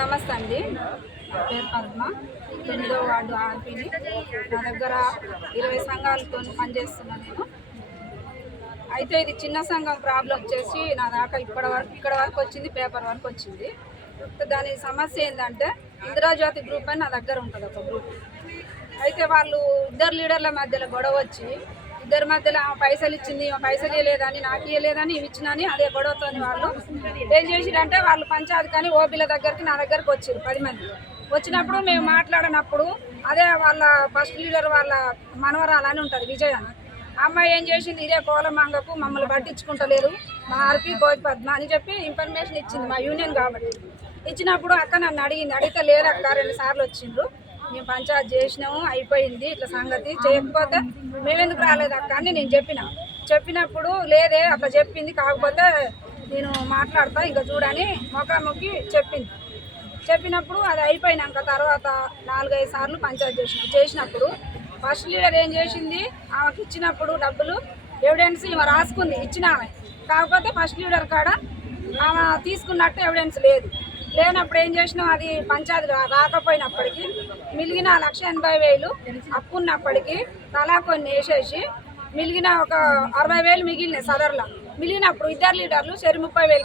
నమస్తే అండి. నా పేరు పద్మ. 9వ వార్డు ఆర్పీని. నా దగ్గర 20 సంఘాలతో పనిచేస్తున్నాను నేను. అయితే ఇది చిన్న సంఘం ప్రాబ్లం వచ్చేసి నా దాకా ఇక్కడ వరకు వచ్చింది, పేపర్ వరకు వచ్చింది. దాని సమస్య ఏంటంటే ఇందిరాజ్యోతి గ్రూప్ అని నా దగ్గర ఉంటుంది ఒక గ్రూప్. అయితే వాళ్ళు ఇద్దరు లీడర్ల మధ్యలో గొడవ వచ్చి ఇద్దరి మధ్యలో పైసలు ఇచ్చింది, పైసలు ఇవ్వలేదని, నాకు ఇవ్వలేదని, ఇవి ఇచ్చినని అదే గొడవతో వాళ్ళు ఏం చేసిరంటే వాళ్ళు పంచాయతీ కానీ ఓపీల దగ్గరికి నా దగ్గరికి వచ్చారు 10 మంది. వచ్చినప్పుడు మేము మాట్లాడినప్పుడు అదే వాళ్ళ ఫస్ట్ లీడర్ వాళ్ళ మనవరాలని ఉంటుంది విజయ్ అని, అమ్మాయి ఏం చేసింది, ఇదే కోలమంగకు మమ్మల్ని పట్టించుకుంటలేదు మా ఆర్పీ కోతి పద్మ అని చెప్పి ఇన్ఫర్మేషన్ ఇచ్చింది మా యూనియన్ కాబట్టి. ఇచ్చినప్పుడు అక్క నన్ను అడిగితే లేదక్క 2 సార్లు వచ్చిండ్రు, మేము పంచాయతీ చేసినాము అయిపోయింది, ఇట్లా సంగతి చేయకపోతే మేమెందుకు రాలేదు అక్క అని నేను చెప్పినప్పుడు లేదే అట్లా చెప్పింది, కాకపోతే నేను మాట్లాడతా ఇంకా చూడని మొక్కి చెప్పినప్పుడు అది అయిపోయినాక తర్వాత 4-5 సార్లు పంచాయతీ చేసినప్పుడు ఫస్ట్ లీడర్ ఏం చేసింది, ఆమెకి ఇచ్చినప్పుడు డబ్బులు ఎవిడెన్స్ ఈమె రాసుకుంది ఇచ్చిన ఆమె, కాకపోతే ఫస్ట్ లీడర్ కాడ ఆమె తీసుకున్నట్టు ఎవిడెన్స్ లేనప్పుడు ఏం చేసినాం, అది పంచాయతీ రాకపోయినప్పటికీ మిగిలిన 1,80,000 అప్పు ఉన్నప్పటికీ తలా కొన్ని వేసేసి మిగిలిన ఒక 60,000 మిగిలినాయి సదర్లో. మిగిలినప్పుడు ఇద్దరు లీడర్లు 30,000